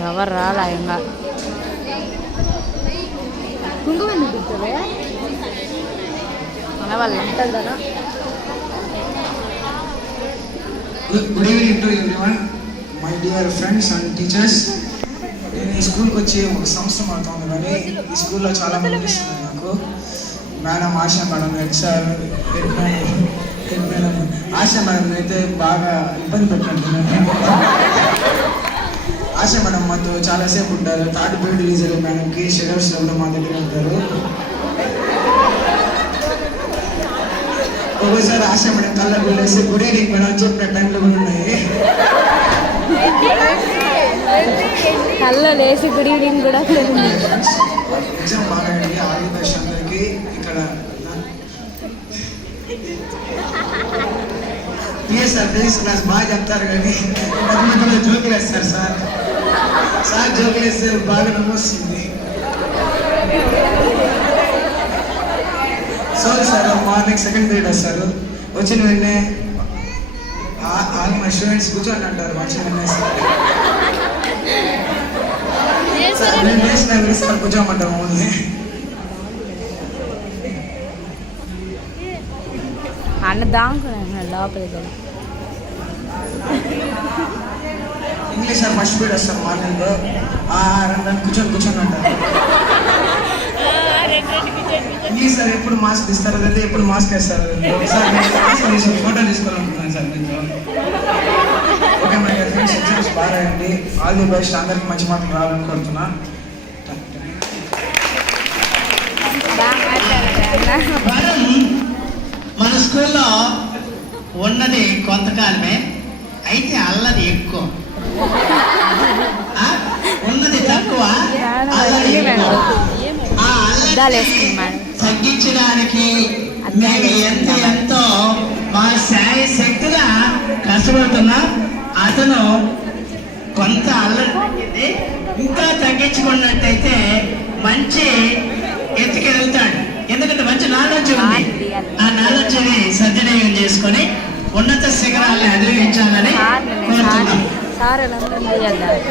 ఎవరు రాలా ఇంకా. కుంకుమ ఎందుకు మన వాళ్ళు ఎంత కదా good evening to everyone my dear friends and teachers నేను ఈ స్కూల్కి వచ్చి ఒక సంవత్సరం అవుతుంది కానీ ఈ స్కూల్లో చాలా మంది ఇస్తున్నారు నాకు. Madam Asha madam HR madam Asha madam అయితే బాగా ఇబ్బంది పెట్టినట్టున్నాను ఆశా మేడం మాతో చాలాసేపు ఉంటారు. థర్డ్ పీరియడ్ రిలీజ్ అయ్యే మేడంకి షెడర్స్ కూడా మా దగ్గర ఉంటారు. ఒక్కోసారి ఆశ మేడం కళ్ళ గుళ్ళేసి గుడ్ ఈవినింగ్ మేడం చెప్పిన టైంలో కూడా ఉన్నాయి. కళ్ళ లేసి గుడ్ ఈవినింగ్ కూడా ఎగ్జామ్ బాగా బెస్ట్ అందరికి ఇక్కడ పిఎస్ సార్ ఫిజిక్స్ క్లాస్ బాగా చెప్తారు కానీ జోకులు వేస్తారు సార్. సార్ జోకులు బాగా నమ్మొస్తుంది sorry sir morning second period వస్తారు వచ్చిన వెంటనే ఆల్ స్టూడెంట్స్ కూర్చోండి అంటారు. వచ్చిన వెంటనే సార్ నేను వేసిన సార్ కూర్చోమంటాం మమ్మల్ని. అన్న దాంకు లోపలికి సార్ ఫస్ట్ పీరియడ్ వస్తారు మార్నింగ్ రెండు కూర్చొని కూర్చొని అంటారు. ఇంగ్లీష్ సార్ ఎప్పుడు మాస్క్ తీస్తారు అదే ఎప్పుడు మాస్క్ వేస్తారు సార్ మాస్క్ ఫోటో తీసుకోవాలనుకుంటున్నాను సార్ మీతో ఓకే మై ఫ్రెండ్స్ ఎగ్జామ్స్ బాగా రాయండి ఆల్ ది బెస్ట్. అందరికి మంచి మార్కులు రావాలని కోరుతున్నా. మన స్కూల్లో ఉన్నది కొంతకాలమే అయితే అల్లరి ఎక్కువ? ఉన్నది తక్కువ? తగ్గించడానికి మేము ఎంత? ఎంతో మా శాయ శక్తిగా కష్టపడుతున్నాం అతను కొంత అల్లరి తగ్గింది. ఇంకా తగ్గించుకున్నట్టయితే మంచి ఎత్తుకెళ్తాడు. ఎందుకంటే మంచి నాలెడ్జ్ ఉంది. ఆ నాలెడ్జ్ని సద్వినియోగం చేసుకొని ఉన్నత శిఖరాలను అధిరోహించాలని సార్ సార్